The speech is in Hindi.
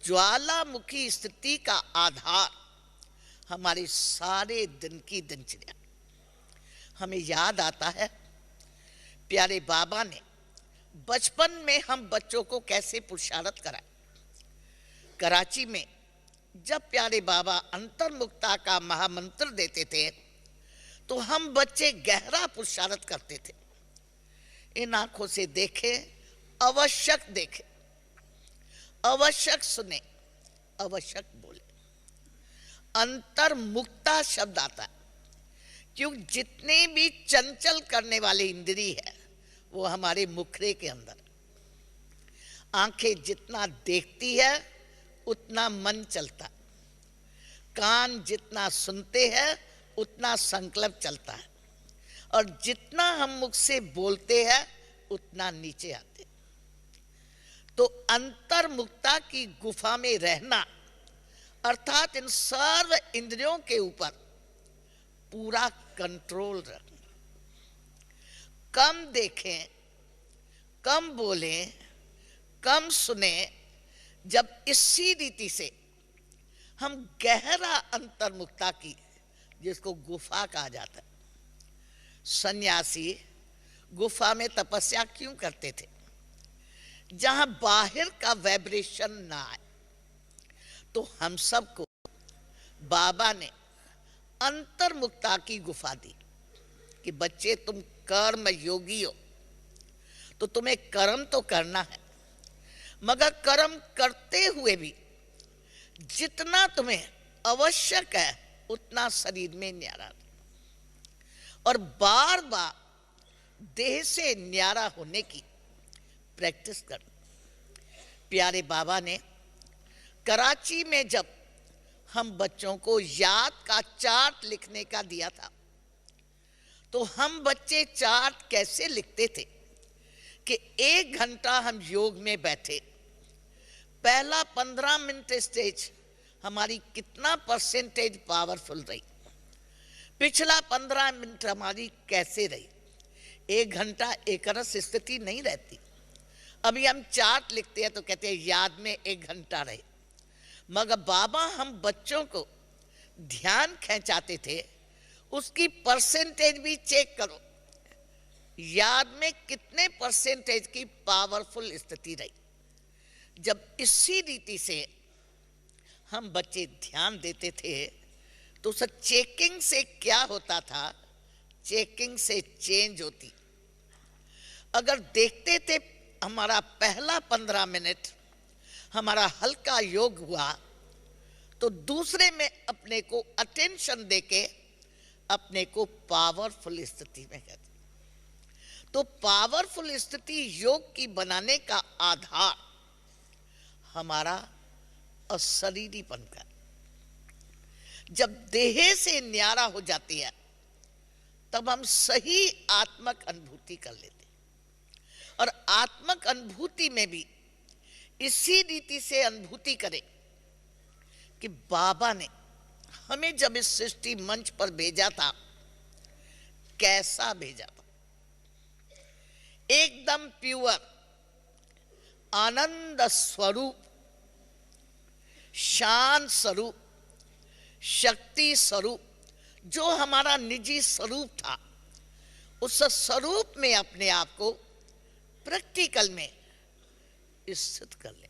ज्वालामुखी स्थिति का आधार हमारे सारे दिन की दिनचर्या। हमें याद आता है प्यारे बाबा ने बचपन में हम बच्चों को कैसे पुरुषारत कराया। कराची में जब प्यारे बाबा अंतर्मुक्ता का महामंत्र देते थे तो हम बच्चे गहरा पुरुषारत करते थे। इन आंखों से देखे, आवश्यक देखे, आवश्यक सुने, आवश्यक बोले। अंतर्मुक्ता शब्द आता है क्योंकि जितने भी चंचल करने वाले इंद्री है वो हमारे मुखरे के अंदर। आंखें जितना देखती है उतना मन चलता है, कान जितना सुनते हैं उतना संकल्प चलता है, और जितना हम मुख से बोलते हैं उतना नीचे आते। तो अंतर्मुक्ता की गुफा में रहना अर्थात इन सर्व इंद्रियों के ऊपर पूरा कंट्रोल रखना। कम देखें, कम बोलें, कम सुने। जब इसी रीति से हम गहरा अंतर्मुक्ता की, जिसको गुफा कहा जाता है, सन्यासी गुफा में तपस्या क्यों करते थे? जहां बाहर का वाइब्रेशन ना आए। तो हम सबको बाबा ने अंतर्मुक्ता की गुफा दी कि बच्चे तुम कर्म योगी हो, तो तुम्हें कर्म तो करना है, मगर कर्म करते हुए भी जितना तुम्हें आवश्यक है उतना शरीर में न्यारा, और बार बार देह से न्यारा होने की प्रैक्टिस कर। प्यारे बाबा ने कराची में जब हम बच्चों को याद का चार्ट लिखने का दिया था तो हम बच्चे चार्ट कैसे लिखते थे कि 1 घंटा हम योग में बैठे, पहला 15 मिनट स्टेज हमारी कितना परसेंटेज पावरफुल रही, पिछला 15 मिनट हमारी कैसे रही। 1 घंटा एक रस स्थिति नहीं रहती। अभी हम चार्ट लिखते हैं तो कहते हैं याद में 1 घंटा रहे, मगर बाबा हम बच्चों को ध्यान खींचाते थे, उसकी परसेंटेज भी चेक करो, याद में कितने परसेंटेज की पावरफुल स्थिति रही। जब इसी रीति से हम बच्चे ध्यान देते थे तो उस चेकिंग से क्या होता था? चेकिंग से चेंज होती। अगर देखते थे हमारा पहला 15 मिनट हमारा हल्का योग हुआ तो दूसरे में अपने को अटेंशन देके अपने को पावरफुल स्थिति में कहते। तो पावरफुल स्थिति योग की बनाने का आधार हमारा अशरीरीपन का। जब देह से न्यारा हो जाती है तब हम सही आत्मक अनुभूति कर लेते, और आत्मक अनुभूति में भी इसी रीति से अनुभूति करें कि बाबा ने हमें जब इस सृष्टि मंच पर भेजा था कैसा भेजा था। एकदम प्योर आनंद स्वरूप, शांत स्वरूप, शक्ति स्वरूप, जो हमारा निजी स्वरूप था, उस स्वरूप में अपने आप को प्रैक्टिकल में स्थित कर ले।